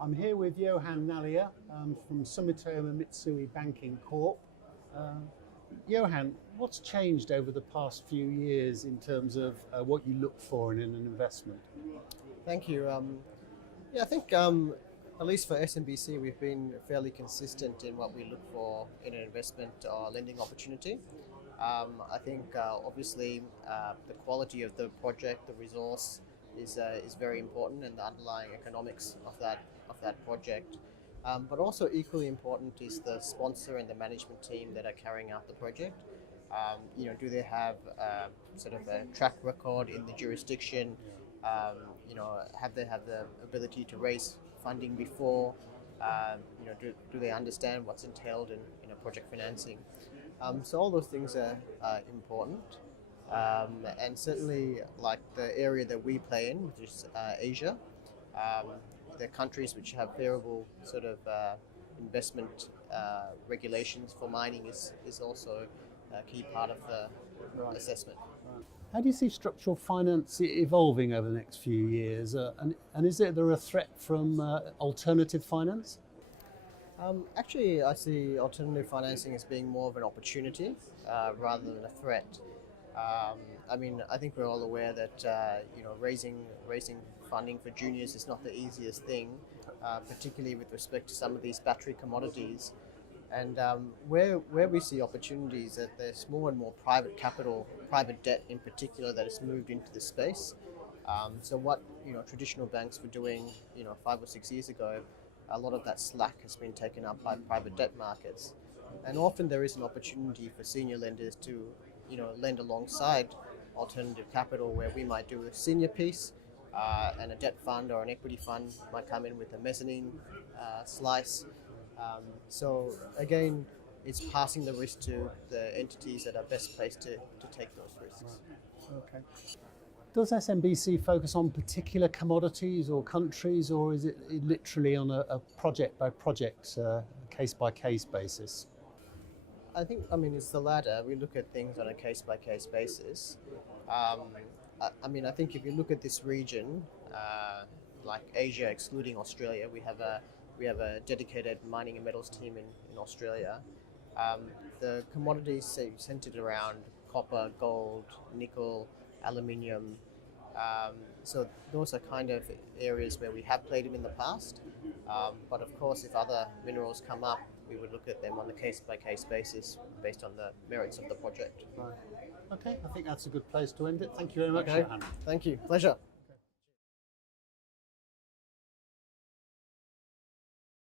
I'm here with Johan Nalliah from Sumitomo Mitsui Banking Corp. Johan, what's changed over the past few years in terms of what you look for in an investment? Thank you. I think at least for SMBC, we've been fairly consistent in what we look for in an investment or lending opportunity. I think obviously the quality of the project, the resource is very important, and the underlying economics of that project. But also equally important is the sponsor and the management team that are carrying out the project. Do they have sort of a track record in the jurisdiction? Have they have the ability to raise funding before? Do they understand what's entailed in a project financing? So all those things are important. And certainly, like the area that we play in, which is Asia, the countries which have favorable sort of investment regulations for mining is also a key part of the assessment. How do you see structural finance evolving over the next few years? And is there a threat from alternative finance? Actually, I see alternative financing as being more of an opportunity rather than a threat. I think we're all aware that raising funding for juniors is not the easiest thing, particularly with respect to some of these battery commodities. And where we see opportunities, that there's more and more private capital, private debt in particular, that has moved into the space. So what traditional banks were doing 5 or 6 years ago, a lot of that slack has been taken up by private debt markets. And often there is an opportunity for senior lenders to lend alongside alternative capital, where we might do a senior piece and a debt fund or an equity fund might come in with a mezzanine slice. So again, it's passing the risk to the entities that are best placed to take those risks. Okay. Does SMBC focus on particular commodities or countries, or is it literally on a project by project, case by case basis? I think it's the latter. We look at things on a case by case basis. I think if you look at this region, like Asia, excluding Australia, we have a dedicated mining and metals team in Australia. The commodities centered around copper, gold, nickel, aluminium. So those are kind of areas where we have played in the past. But of course, if other minerals come up, we would look at them on a case-by-case basis based on the merits of the project. Right. Okay, I think that's a good place to end it. Thank you very much, Okay. Johan. Thank you. Pleasure.